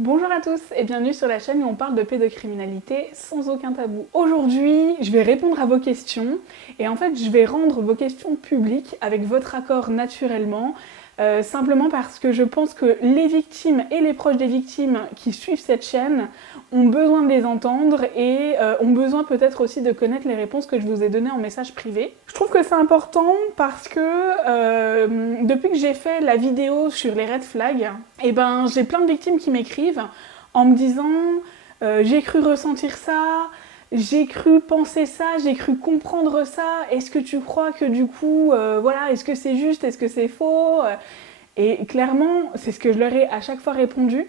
Bonjour à tous et bienvenue sur la chaîne où on parle de pédocriminalité sans aucun tabou. Aujourd'hui, je vais répondre à vos questions et en fait, je vais rendre vos questions publiques avec votre accord naturellement, simplement parce que je pense que les victimes et les proches des victimes qui suivent cette chaîne ont besoin de les entendre et ont besoin peut-être aussi de connaître les réponses que je vous ai données en message privé. Je trouve que c'est important parce que depuis que j'ai fait la vidéo sur les red flags, j'ai plein de victimes qui m'écrivent en me disant j'ai cru ressentir ça, j'ai cru penser ça, j'ai cru comprendre ça, est-ce que tu crois que du coup, voilà, est-ce que c'est juste, est-ce que c'est faux? Et clairement, c'est ce que je leur ai à chaque fois répondu,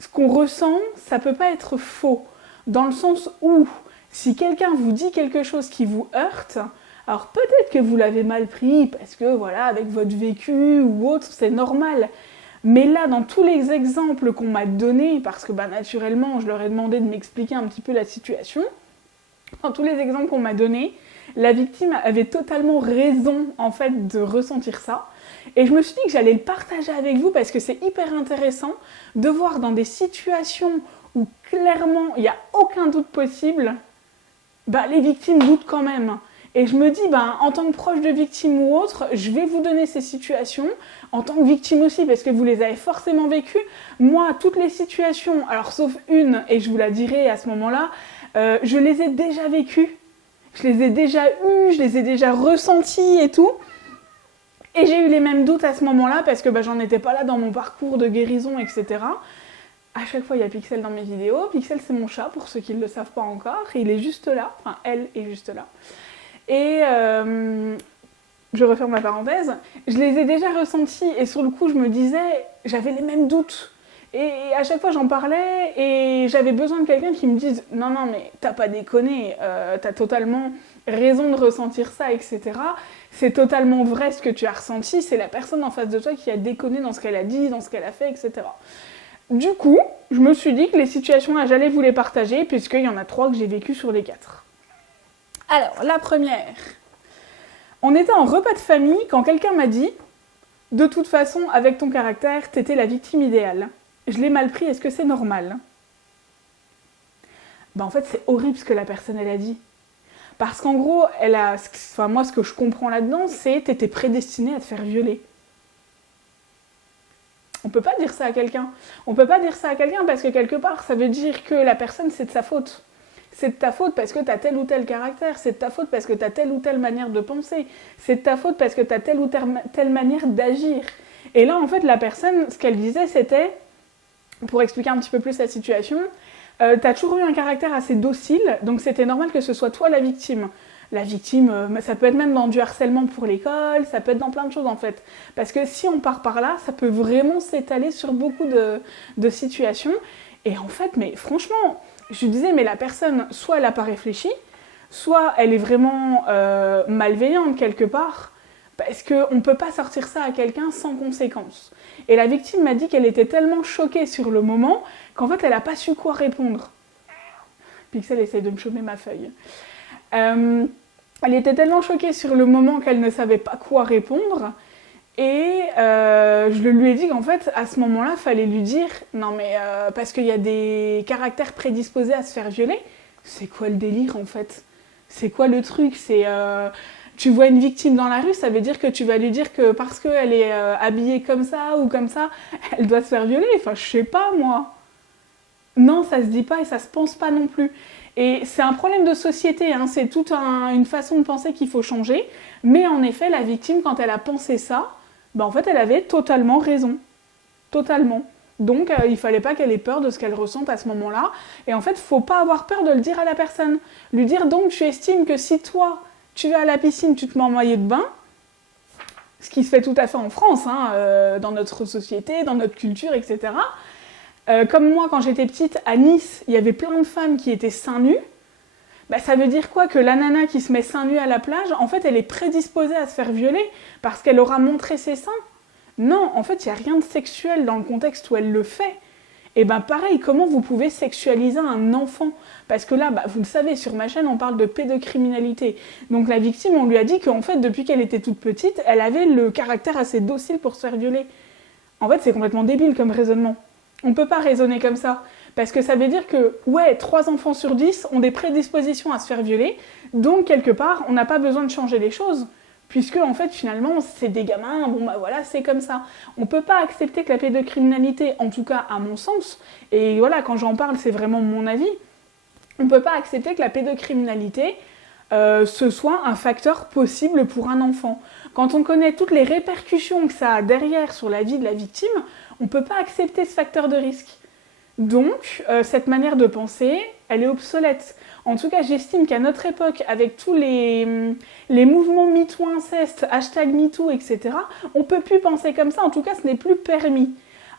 ce qu'on ressent, ça peut pas être faux, dans le sens où si quelqu'un vous dit quelque chose qui vous heurte, alors peut-être que vous l'avez mal pris, parce que voilà, avec votre vécu ou autre, c'est normal. Mais là, dans tous les exemples qu'on m'a donnés, parce que naturellement, je leur ai demandé de m'expliquer un petit peu la situation, dans tous les exemples qu'on m'a donnés, la victime avait totalement raison, en fait, de ressentir ça. Et je me suis dit que j'allais le partager avec vous parce que c'est hyper intéressant de voir dans des situations où clairement il n'y a aucun doute possible, les victimes doutent quand même. Et je me dis, en tant que proche de victime ou autre, je vais vous donner ces situations, en tant que victime aussi, parce que vous les avez forcément vécues. Moi, toutes les situations, alors sauf une, et je vous la dirai à ce moment-là, je les ai déjà vécues. Je les ai déjà eues, je les ai déjà ressenties et tout. Et j'ai eu les mêmes doutes à ce moment-là, parce que j'en étais pas là dans mon parcours de guérison, etc. À chaque fois, il y a Pixel dans mes vidéos. Pixel, c'est mon chat, pour ceux qui ne le savent pas encore. Il est juste là, enfin, elle est juste là. Et je referme ma parenthèse, je les ai déjà ressentis et sur le coup je me disais, j'avais les mêmes doutes. Et à chaque fois j'en parlais et j'avais besoin de quelqu'un qui me dise non mais t'as pas déconné, t'as totalement raison de ressentir ça, etc. C'est totalement vrai ce que tu as ressenti, c'est la personne en face de toi qui a déconné dans ce qu'elle a dit, dans ce qu'elle a fait, etc. Du coup, je me suis dit que les situations là j'allais vous les partager puisqu'il y en a 3 que j'ai vécues sur les 4. Alors, la première. On était en repas de famille quand quelqu'un m'a dit « De toute façon, avec ton caractère, t'étais la victime idéale. Je l'ai mal pris, est-ce que c'est normal ?» En fait, c'est horrible ce que la personne, elle a dit. Parce qu'en gros, moi, ce que je comprends là-dedans, c'est « T'étais prédestinée à te faire violer. » On peut pas dire ça à quelqu'un. On peut pas dire ça à quelqu'un parce que quelque part, ça veut dire que la personne, c'est de sa faute. C'est de ta faute parce que tu as tel ou tel caractère, c'est de ta faute parce que tu as telle ou telle manière de penser, c'est de ta faute parce que tu as telle ou telle manière d'agir. Et là, en fait, la personne, ce qu'elle disait, c'était, pour expliquer un petit peu plus la situation, tu as toujours eu un caractère assez docile, donc c'était normal que ce soit toi la victime. La victime, ça peut être même dans du harcèlement pour l'école, ça peut être dans plein de choses en fait. Parce que si on part par là, ça peut vraiment s'étaler sur beaucoup de situations. Et en fait, mais franchement, je lui disais, mais la personne, soit elle n'a pas réfléchi, soit elle est vraiment malveillante quelque part, parce qu'on ne peut pas sortir ça à quelqu'un sans conséquence. Et la victime m'a dit qu'elle était tellement choquée sur le moment qu'en fait, elle n'a pas su quoi répondre. Pixel essaye de me chômer ma feuille. Elle était tellement choquée sur le moment qu'elle ne savait pas quoi répondre. Et je lui ai dit qu'en fait, à ce moment-là, il fallait lui dire « Non mais, parce qu'il y a des caractères prédisposés à se faire violer, c'est quoi le délire en fait? C'est quoi le truc? C'est tu vois une victime dans la rue, ça veut dire que tu vas lui dire que parce qu'elle est habillée comme ça ou comme ça, elle doit se faire violer? Enfin, je sais pas moi. Non, ça se dit pas et ça se pense pas non plus. Et c'est un problème de société, hein, c'est toute une façon de penser qu'il faut changer. Mais en effet, la victime, quand elle a pensé ça, en fait, elle avait totalement raison. Totalement. Donc, il fallait pas qu'elle ait peur de ce qu'elle ressente à ce moment-là. Et en fait, faut pas avoir peur de le dire à la personne. Lui dire, donc, tu estimes que si toi, tu vas à la piscine, tu te mets en maillot de bain, ce qui se fait tout à fait en France, hein, dans notre société, dans notre culture, etc. Comme moi, quand j'étais petite, à Nice, il y avait plein de femmes qui étaient seins nus. Ça veut dire quoi? Que la nana qui se met seins nus à la plage, en fait, elle est prédisposée à se faire violer parce qu'elle aura montré ses seins? Non, en fait, il n'y a rien de sexuel dans le contexte où elle le fait. Et pareil, comment vous pouvez sexualiser un enfant? Parce que là, vous le savez, sur ma chaîne, on parle de pédocriminalité. Donc la victime, on lui a dit qu'en fait, depuis qu'elle était toute petite, elle avait le caractère assez docile pour se faire violer. En fait, c'est complètement débile comme raisonnement. On peut pas raisonner comme ça. Parce que ça veut dire que, ouais, 3 enfants sur 10 ont des prédispositions à se faire violer, donc quelque part, on n'a pas besoin de changer les choses. Puisque, en fait, finalement, c'est des gamins, bon bah voilà, c'est comme ça. On peut pas accepter que la pédocriminalité, en tout cas à mon sens, et voilà, quand j'en parle, c'est vraiment mon avis, on peut pas accepter que la pédocriminalité, ce soit un facteur possible pour un enfant. Quand on connaît toutes les répercussions que ça a derrière sur la vie de la victime, on peut pas accepter ce facteur de risque. Donc, cette manière de penser, elle est obsolète. En tout cas, j'estime qu'à notre époque, avec tous les mouvements MeToo inceste, hashtag MeToo, etc., on peut plus penser comme ça. En tout cas, ce n'est plus permis.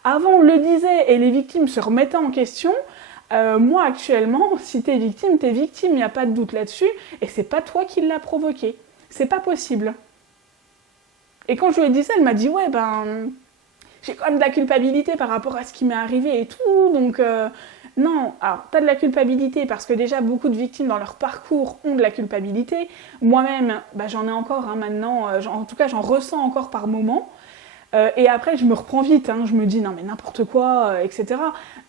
Avant, on le disait et les victimes se remettaient en question. Moi, actuellement, si t'es victime, il n'y a pas de doute là-dessus. Et c'est pas toi qui l'as provoqué. C'est pas possible. Et quand je lui ai dit ça, elle m'a dit « Ouais, ben... j'ai quand même de la culpabilité par rapport à ce qui m'est arrivé et tout, donc non, alors t'as de la culpabilité parce que déjà beaucoup de victimes dans leur parcours ont de la culpabilité. Moi-même, bah, j'en ai encore maintenant, en tout cas j'en ressens encore par moments. Et après je me reprends vite, je me dis non mais n'importe quoi, etc.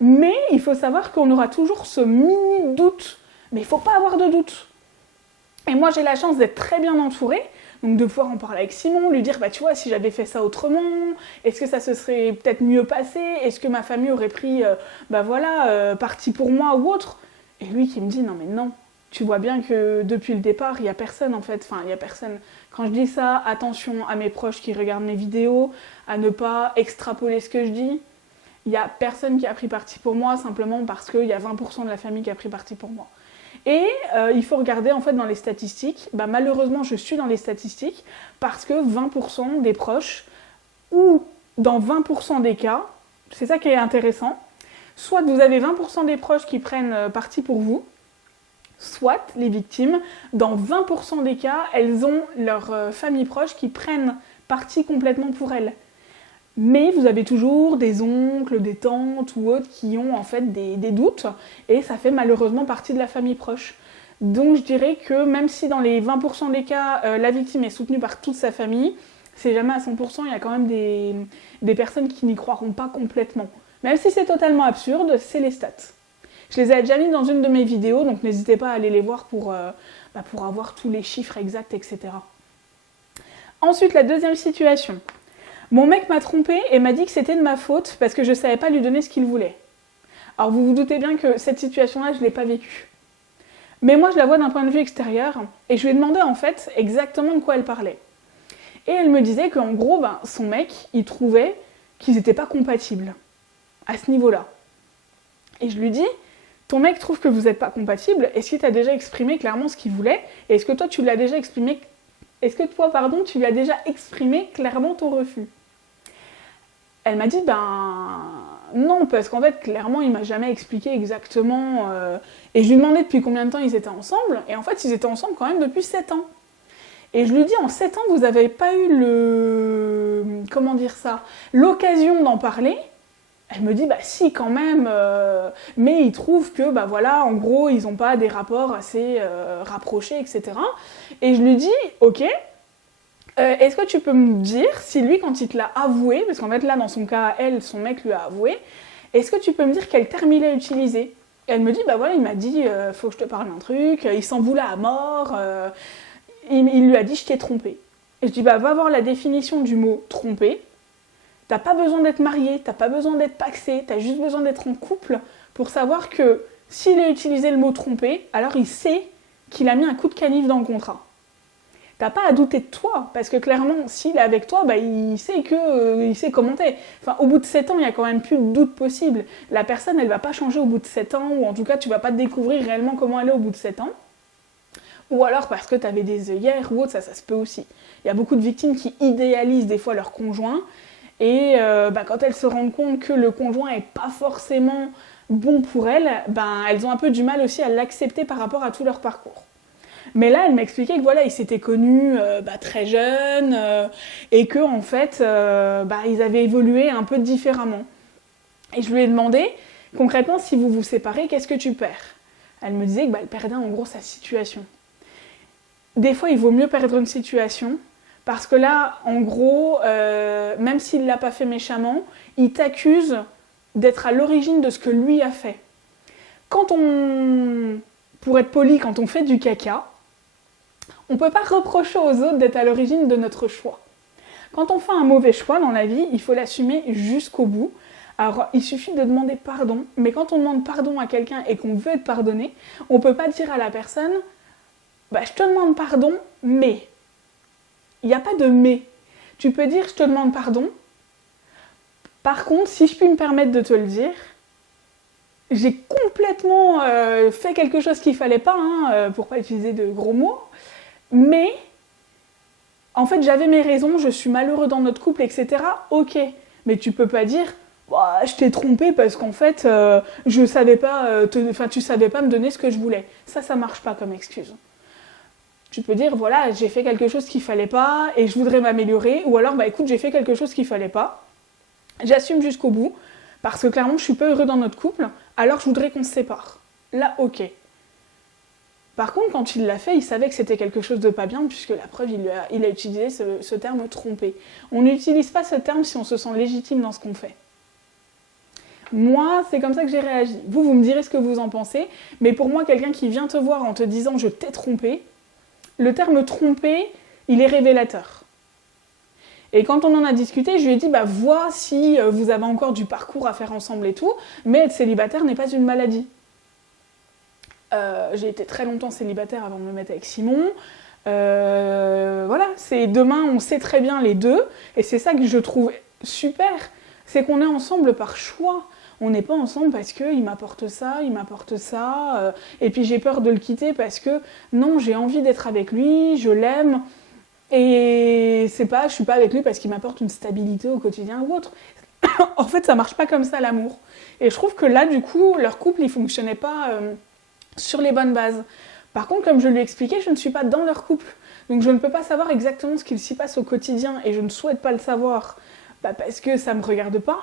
Mais il faut savoir qu'on aura toujours ce mini doute, mais il faut pas avoir de doute. Et moi j'ai la chance d'être très bien entourée, donc de pouvoir en parler avec Simon, lui dire bah tu vois si j'avais fait ça autrement, est-ce que ça se serait peut-être mieux passé, est-ce que ma famille aurait pris parti pour moi ou autre. Et lui qui me dit non mais non, tu vois bien que depuis le départ il y a personne en fait, enfin il y a personne. Quand je dis ça, attention à mes proches qui regardent mes vidéos, à ne pas extrapoler ce que je dis. Il y a personne qui a pris parti pour moi simplement parce qu'il y a 20% de la famille qui a pris parti pour moi. Et il faut regarder en fait dans les statistiques, bah, malheureusement je suis dans les statistiques parce que 20% des proches, ou dans 20% des cas, c'est ça qui est intéressant, soit vous avez 20% des proches qui prennent parti pour vous, soit les victimes, dans 20% des cas, elles ont leur famille proche qui prennent parti complètement pour elles. Mais vous avez toujours des oncles, des tantes ou autres qui ont en fait des doutes et ça fait malheureusement partie de la famille proche. Donc je dirais que même si dans les 20% des cas, la victime est soutenue par toute sa famille, c'est jamais à 100%, il y a quand même des personnes qui n'y croiront pas complètement. Même si c'est totalement absurde, c'est les stats. Je les ai déjà mis dans une de mes vidéos, donc n'hésitez pas à aller les voir pour avoir tous les chiffres exacts, etc. Ensuite, la deuxième situation. Mon mec m'a trompée et m'a dit que c'était de ma faute parce que je savais pas lui donner ce qu'il voulait. Alors vous vous doutez bien que cette situation-là, je l'ai pas vécue. Mais moi, je la vois d'un point de vue extérieur et je lui ai demandé en fait exactement de quoi elle parlait. Et elle me disait qu'en gros, son mec, il trouvait qu'ils n'étaient pas compatibles à ce niveau-là. Et je lui dis, ton mec trouve que vous n'êtes pas compatibles, est-ce qu'il t'a déjà exprimé clairement ce qu'il voulait? Et est-ce que toi, tu lui as déjà exprimé clairement ton refus? Elle m'a dit, non, parce qu'en fait, clairement, il m'a jamais expliqué exactement. Et je lui demandais depuis combien de temps ils étaient ensemble, et en fait, ils étaient ensemble quand même depuis 7 ans. Et je lui dis, en 7 ans, vous n'avez pas eu l'occasion d'en parler. Elle me dit, si, quand même, mais il trouve que, en gros, ils n'ont pas des rapports assez rapprochés, etc. Et je lui dis, ok, est-ce que tu peux me dire si lui, quand il te l'a avoué, parce qu'en fait là, dans son cas, son mec lui a avoué, est-ce que tu peux me dire quel terme il a utilisé? Et elle me dit, il m'a dit, faut que je te parle d'un truc, il s'en voulait à mort, il lui a dit, je t'ai trompé. Et je dis, va voir la définition du mot tromper. T'as pas besoin d'être marié, t'as pas besoin d'être paxé, t'as juste besoin d'être en couple pour savoir que s'il a utilisé le mot tromper, alors il sait qu'il a mis un coup de canif dans le contrat. T'as pas à douter de toi, parce que clairement, s'il est avec toi, il sait comment t'es. Enfin, au bout de 7 ans, il y a quand même plus de doute possible. La personne, elle va pas changer au bout de 7 ans, ou en tout cas, tu vas pas découvrir réellement comment elle est au bout de 7 ans. Ou alors parce que t'avais des œillères ou autre, ça se peut aussi. Il y a beaucoup de victimes qui idéalisent des fois leur conjoint, et quand elles se rendent compte que le conjoint est pas forcément bon pour elles, elles ont un peu du mal aussi à l'accepter par rapport à tout leur parcours. Mais là, elle m'expliquait que ils s'étaient connus très jeunes et que en fait, ils avaient évolué un peu différemment. Et je lui ai demandé, concrètement, si vous vous séparez, qu'est-ce que tu perds? Elle me disait qu'elle perdait en gros sa situation. Des fois, il vaut mieux perdre une situation parce que là, en gros, même s'il ne l'a pas fait méchamment, il t'accuse d'être à l'origine de ce que lui a fait. Pour être poli, quand on fait du caca, on ne peut pas reprocher aux autres d'être à l'origine de notre choix. Quand on fait un mauvais choix dans la vie, il faut l'assumer jusqu'au bout. Alors, il suffit de demander pardon, mais quand on demande pardon à quelqu'un et qu'on veut être pardonné, on ne peut pas dire à la personne « je te demande pardon, mais… » Il n'y a pas de « mais ». Tu peux dire « je te demande pardon ». Par contre, si je puis me permettre de te le dire, j'ai complètement fait quelque chose qu'il ne fallait pas, pour ne pas utiliser de gros mots, mais en fait j'avais mes raisons, je suis malheureux dans notre couple, etc. Ok, mais tu peux pas dire je t'ai trompé parce qu'en fait je savais pas, tu savais pas me donner ce que je voulais. Ça marche pas comme excuse. Tu peux dire voilà, j'ai fait quelque chose qu'il fallait pas et je voudrais m'améliorer, ou alors écoute, j'ai fait quelque chose qu'il fallait pas, j'assume jusqu'au bout parce que clairement je suis pas heureux dans notre couple, alors je voudrais qu'on se sépare. Là, ok. Par contre, quand il l'a fait, il savait que c'était quelque chose de pas bien, puisque la preuve, il a utilisé ce terme tromper. On n'utilise pas ce terme si on se sent légitime dans ce qu'on fait. Moi, c'est comme ça que j'ai réagi. Vous me direz ce que vous en pensez, mais pour moi, quelqu'un qui vient te voir en te disant « je t'ai trompé », le terme « tromper », il est révélateur. Et quand on en a discuté, je lui ai dit « vois si vous avez encore du parcours à faire ensemble et tout, mais être célibataire n'est pas une maladie. » J'ai été très longtemps célibataire avant de me mettre avec Simon. Voilà, c'est demain, on sait très bien les deux, et c'est ça que je trouve super, c'est qu'on est ensemble par choix. On n'est pas ensemble parce qu'il m'apporte ça, et puis j'ai peur de le quitter parce que non, j'ai envie d'être avec lui, je l'aime, et je suis pas avec lui parce qu'il m'apporte une stabilité au quotidien ou autre. En fait, ça marche pas comme ça l'amour. Et je trouve que là, du coup, leur couple, il fonctionnait pas sur les bonnes bases. Par contre, comme je lui ai expliqué, je ne suis pas dans leur couple. Donc je ne peux pas savoir exactement ce qu'il s'y passe au quotidien et je ne souhaite pas le savoir parce que ça ne me regarde pas.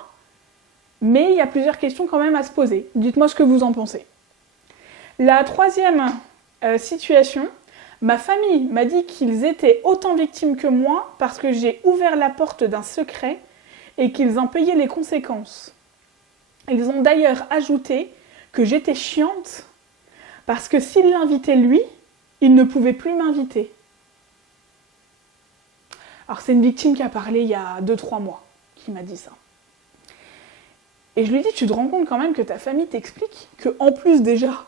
Mais il y a plusieurs questions quand même à se poser. Dites-moi ce que vous en pensez. La troisième situation, ma famille m'a dit qu'ils étaient autant victimes que moi parce que j'ai ouvert la porte d'un secret et qu'ils en payaient les conséquences. Ils ont d'ailleurs ajouté que j'étais chiante parce que s'il l'invitait lui, il ne pouvait plus m'inviter. Alors c'est une victime qui a parlé il y a 2-3 mois, qui m'a dit ça. Et je lui ai dit, tu te rends compte quand même que ta famille t'explique qu'en plus déjà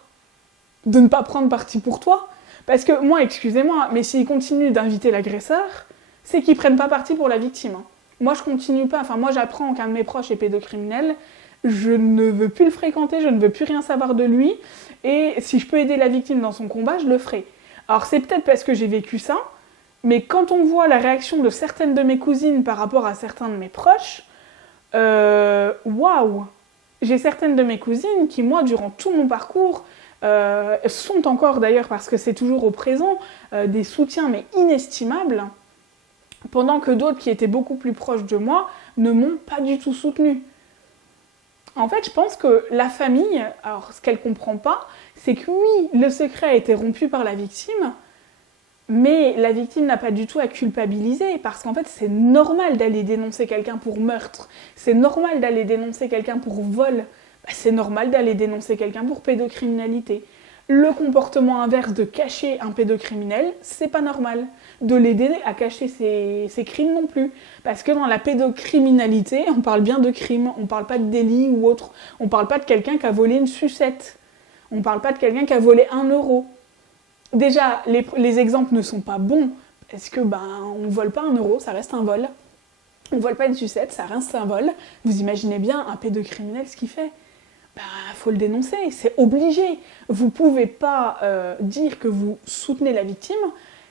de ne pas prendre parti pour toi, parce que moi, excusez-moi, mais s'ils continuent d'inviter l'agresseur, c'est qu'ils prennent pas parti pour la victime. Moi je continue pas, moi j'apprends qu'un de mes proches est pédocriminel, je ne veux plus le fréquenter, je ne veux plus rien savoir de lui, et si je peux aider la victime dans son combat, je le ferai. Alors c'est peut-être parce que j'ai vécu ça, mais quand on voit la réaction de certaines de mes cousines par rapport à certains de mes proches, waouh! J'ai certaines de mes cousines qui, moi, durant tout mon parcours, sont encore d'ailleurs, parce que c'est toujours au présent, des soutiens mais inestimables, pendant que d'autres qui étaient beaucoup plus proches de moi ne m'ont pas du tout soutenue. En fait, je pense que la famille, alors ce qu'elle comprend pas, c'est que oui, le secret a été rompu par la victime, mais la victime n'a pas du tout à culpabiliser, parce qu'en fait, c'est normal d'aller dénoncer quelqu'un pour meurtre, c'est normal d'aller dénoncer quelqu'un pour vol, c'est normal d'aller dénoncer quelqu'un pour pédocriminalité. Le comportement inverse de cacher un pédocriminel, c'est pas normal. De l'aider à cacher ses crimes non plus. Parce que dans la pédocriminalité, on parle bien de crime, on parle pas de délit ou autre. On parle pas de quelqu'un qui a volé une sucette. On parle pas de quelqu'un qui a volé 1 euro. Déjà, les exemples ne sont pas bons, parce que on vole pas 1 euro, ça reste un vol. On vole pas une sucette, ça reste un vol. Vous imaginez bien un pédocriminel ce qu'il fait. Faut le dénoncer, c'est obligé. Vous pouvez pas dire que vous soutenez la victime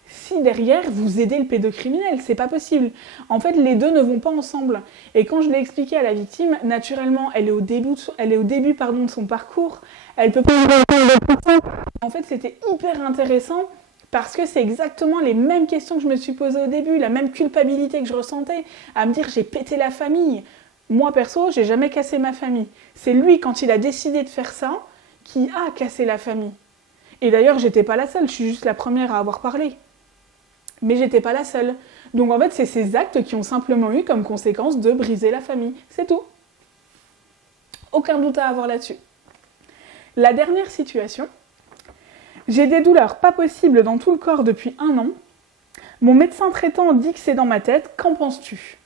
si derrière vous aidez le pédocriminel, c'est pas possible. En fait, les deux ne vont pas ensemble. Et quand je l'ai expliqué à la victime, naturellement, elle est au début de son parcours, elle peut pas... En fait, c'était hyper intéressant parce que c'est exactement les mêmes questions que je me suis posées au début, la même culpabilité que je ressentais, à me dire j'ai pété la famille. Moi, perso, j'ai jamais cassé ma famille. C'est lui, quand il a décidé de faire ça, qui a cassé la famille. Et d'ailleurs, j'étais pas la seule, je suis juste la première à avoir parlé. Mais j'étais pas la seule. Donc en fait, c'est ces actes qui ont simplement eu comme conséquence de briser la famille. C'est tout. Aucun doute à avoir là-dessus. La dernière situation, j'ai des douleurs pas possibles dans tout le corps depuis 1 an. Mon médecin traitant dit que c'est dans ma tête, qu'en penses-tu?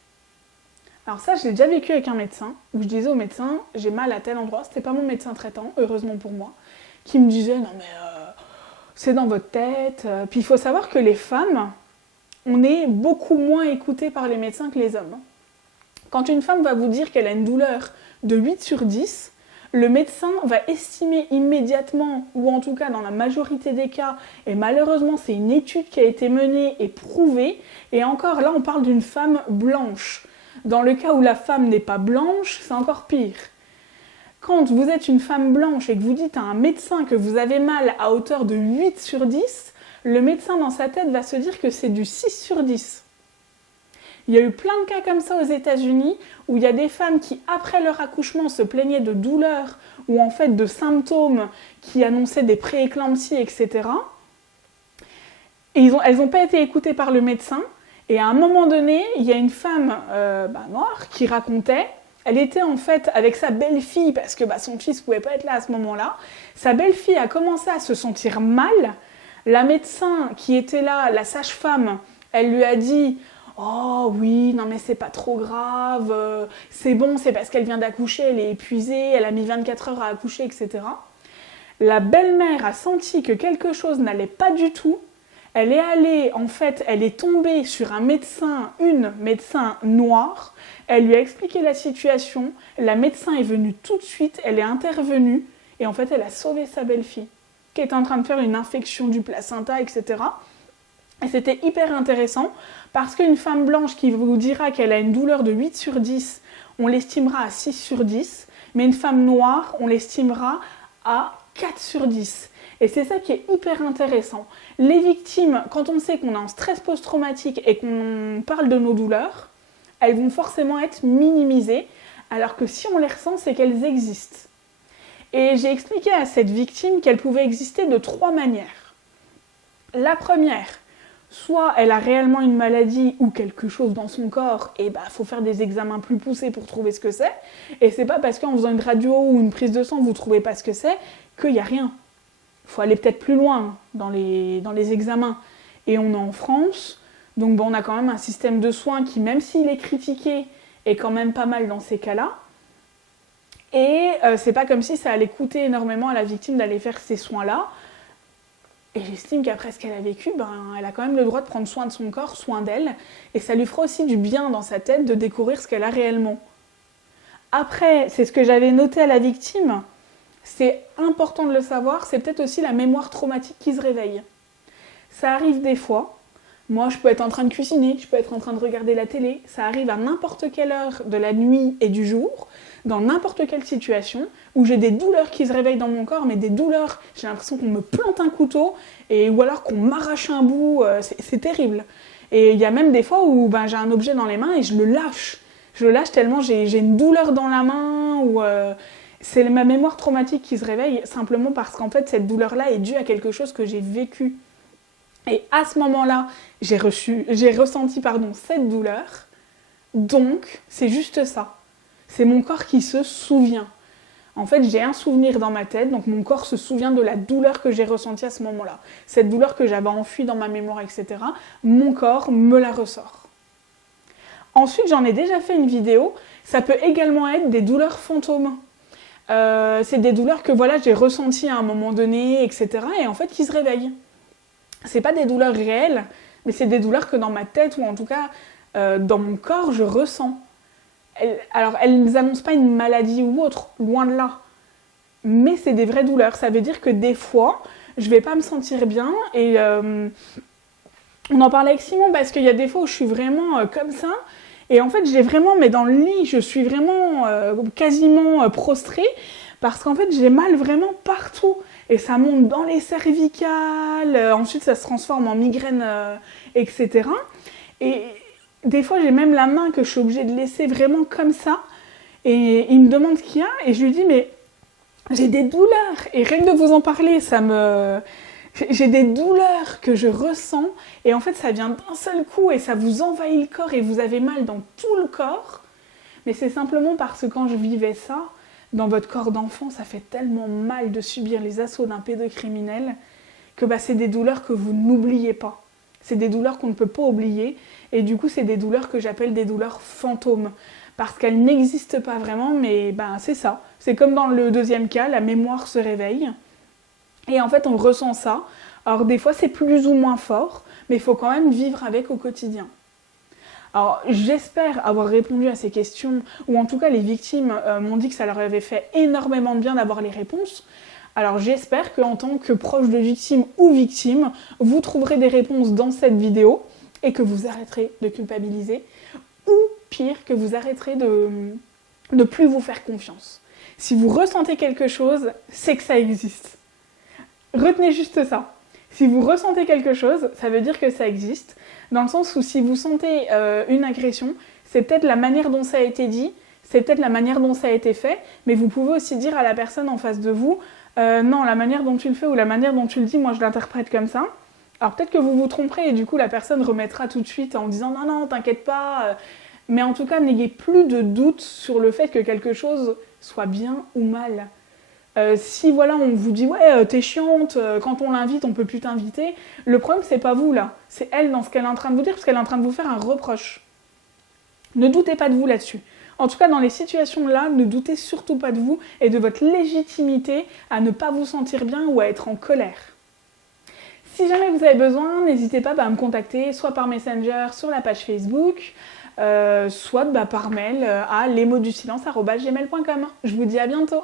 Alors ça, je l'ai déjà vécu avec un médecin, où je disais au médecin, j'ai mal à tel endroit. C'était pas mon médecin traitant, heureusement pour moi, qui me disait, non mais c'est dans votre tête. Puis il faut savoir que les femmes, on est beaucoup moins écoutées par les médecins que les hommes. Quand une femme va vous dire qu'elle a une douleur de 8 sur 10, le médecin va estimer immédiatement, ou en tout cas dans la majorité des cas, et malheureusement c'est une étude qui a été menée et prouvée, et encore là on parle d'une femme blanche. Dans le cas où la femme n'est pas blanche, c'est encore pire. Quand vous êtes une femme blanche et que vous dites à un médecin que vous avez mal à hauteur de 8 sur 10, le médecin dans sa tête va se dire que c'est du 6 sur 10. Il y a eu plein de cas comme ça aux États-Unis où il y a des femmes qui, après leur accouchement, se plaignaient de douleurs ou en fait de symptômes qui annonçaient des prééclampsies, etc. Et elles n'ont pas été écoutées par le médecin. Et à un moment donné, il y a une femme noire qui racontait, elle était en fait avec sa belle-fille, parce que son fils ne pouvait pas être là à ce moment-là. Sa belle-fille a commencé à se sentir mal. La médecin qui était là, la sage-femme, elle lui a dit... Oh oui, non mais c'est pas trop grave, c'est bon, c'est parce qu'elle vient d'accoucher, elle est épuisée, elle a mis 24 heures à accoucher, etc. La belle-mère a senti que quelque chose n'allait pas du tout. Elle est allée, en fait, elle est tombée sur une médecin noire. Elle lui a expliqué la situation. La médecin est venue tout de suite, elle est intervenue. Et en fait, elle a sauvé sa belle-fille, qui était en train de faire une infection du placenta, etc. Et c'était hyper intéressant parce qu'une femme blanche qui vous dira qu'elle a une douleur de 8 sur 10, on l'estimera à 6 sur 10, mais une femme noire, on l'estimera à 4 sur 10. Et c'est ça qui est hyper intéressant. Les victimes, quand on sait qu'on est en stress post-traumatique et qu'on parle de nos douleurs, elles vont forcément être minimisées, alors que si on les ressent, c'est qu'elles existent. Et j'ai expliqué à cette victime qu'elle pouvait exister de 3 manières. La première, soit elle a réellement une maladie ou quelque chose dans son corps, et faut faire des examens plus poussés pour trouver ce que c'est. Et c'est pas parce qu'en faisant une radio ou une prise de sang, vous trouvez pas ce que c'est, qu'il n'y a rien. Il faut aller peut-être plus loin dans les examens. Et on est en France, donc on a quand même un système de soins qui, même s'il est critiqué, est quand même pas mal dans ces cas-là. Et c'est pas comme si ça allait coûter énormément à la victime d'aller faire ces soins-là. Et j'estime qu'après ce qu'elle a vécu, elle a quand même le droit de prendre soin de son corps, soin d'elle, et ça lui fera aussi du bien dans sa tête de découvrir ce qu'elle a réellement. Après, c'est ce que j'avais noté à la victime, c'est important de le savoir, c'est peut-être aussi la mémoire traumatique qui se réveille. Ça arrive des fois, moi je peux être en train de cuisiner, je peux être en train de regarder la télé, ça arrive à n'importe quelle heure de la nuit et du jour, dans n'importe quelle situation, où j'ai des douleurs qui se réveillent dans mon corps, mais des douleurs, j'ai l'impression qu'on me plante un couteau, ou alors qu'on m'arrache un bout, c'est terrible. Et il y a même des fois où j'ai un objet dans les mains et je le lâche. Je le lâche tellement j'ai une douleur dans la main, ou c'est ma mémoire traumatique qui se réveille, simplement parce qu'en fait cette douleur-là est due à quelque chose que j'ai vécu. Et à ce moment-là, j'ai ressenti cette douleur, donc c'est juste ça. C'est mon corps qui se souvient. En fait, j'ai un souvenir dans ma tête, donc mon corps se souvient de la douleur que j'ai ressentie à ce moment-là. Cette douleur que j'avais enfuie dans ma mémoire, etc., mon corps me la ressort. Ensuite, j'en ai déjà fait une vidéo, ça peut également être des douleurs fantômes. C'est des douleurs que j'ai ressenties à un moment donné, etc., et en fait qui se réveillent. C'est pas des douleurs réelles, mais c'est des douleurs que dans ma tête, ou en tout cas dans mon corps, je ressens. Alors, elles ne annoncent pas une maladie ou autre, loin de là. Mais c'est des vraies douleurs. Ça veut dire que des fois, je vais pas me sentir bien. Et on en parlait avec Simon, parce qu'il y a des fois où je suis vraiment comme ça. Et en fait, j'ai vraiment, mais dans le lit, je suis vraiment quasiment prostrée. Parce qu'en fait, j'ai mal vraiment partout. Et ça monte dans les cervicales. Ensuite, ça se transforme en migraine, etc. Et... des fois, j'ai même la main que je suis obligée de laisser vraiment comme ça. Et il me demande ce qu'il y a. Et je lui dis, mais j'ai des douleurs. Et rien que de vous en parler, j'ai des douleurs que je ressens. Et en fait, ça vient d'un seul coup et ça vous envahit le corps et vous avez mal dans tout le corps. Mais c'est simplement parce que quand je vivais ça, dans votre corps d'enfant, ça fait tellement mal de subir les assauts d'un pédocriminel que c'est des douleurs que vous n'oubliez pas. C'est des douleurs qu'on ne peut pas oublier et du coup c'est des douleurs que j'appelle des douleurs fantômes parce qu'elles n'existent pas vraiment mais c'est ça. C'est comme dans le deuxième cas, la mémoire se réveille et en fait on ressent ça. Alors des fois c'est plus ou moins fort mais il faut quand même vivre avec au quotidien. Alors j'espère avoir répondu à ces questions ou en tout cas les victimes m'ont dit que ça leur avait fait énormément de bien d'avoir les réponses. Alors j'espère qu'en tant que proche de victime ou victime, vous trouverez des réponses dans cette vidéo et que vous arrêterez de culpabiliser ou pire, que vous arrêterez de ne plus vous faire confiance. Si vous ressentez quelque chose, c'est que ça existe. Retenez juste ça. Si vous ressentez quelque chose, ça veut dire que ça existe, dans le sens où si vous sentez une agression, c'est peut-être la manière dont ça a été dit, c'est peut-être la manière dont ça a été fait, mais vous pouvez aussi dire à la personne en face de vous non, la manière dont tu le fais ou la manière dont tu le dis, moi je l'interprète comme ça. Alors peut-être que vous vous tromperez et du coup la personne remettra tout de suite en disant non, t'inquiète pas. Mais en tout cas, n'ayez plus de doute sur le fait que quelque chose soit bien ou mal. Si voilà, on vous dit ouais, t'es chiante, quand on l'invite, on peut plus t'inviter, le problème c'est pas vous là, c'est elle dans ce qu'elle est en train de vous dire, parce qu'elle est en train de vous faire un reproche. Ne doutez pas de vous là-dessus. En tout cas, dans les situations-là, ne doutez surtout pas de vous et de votre légitimité à ne pas vous sentir bien ou à être en colère. Si jamais vous avez besoin, n'hésitez pas à me contacter, soit par Messenger sur la page Facebook, soit par mail à lesmotsdusilence@gmail.com. Je vous dis à bientôt.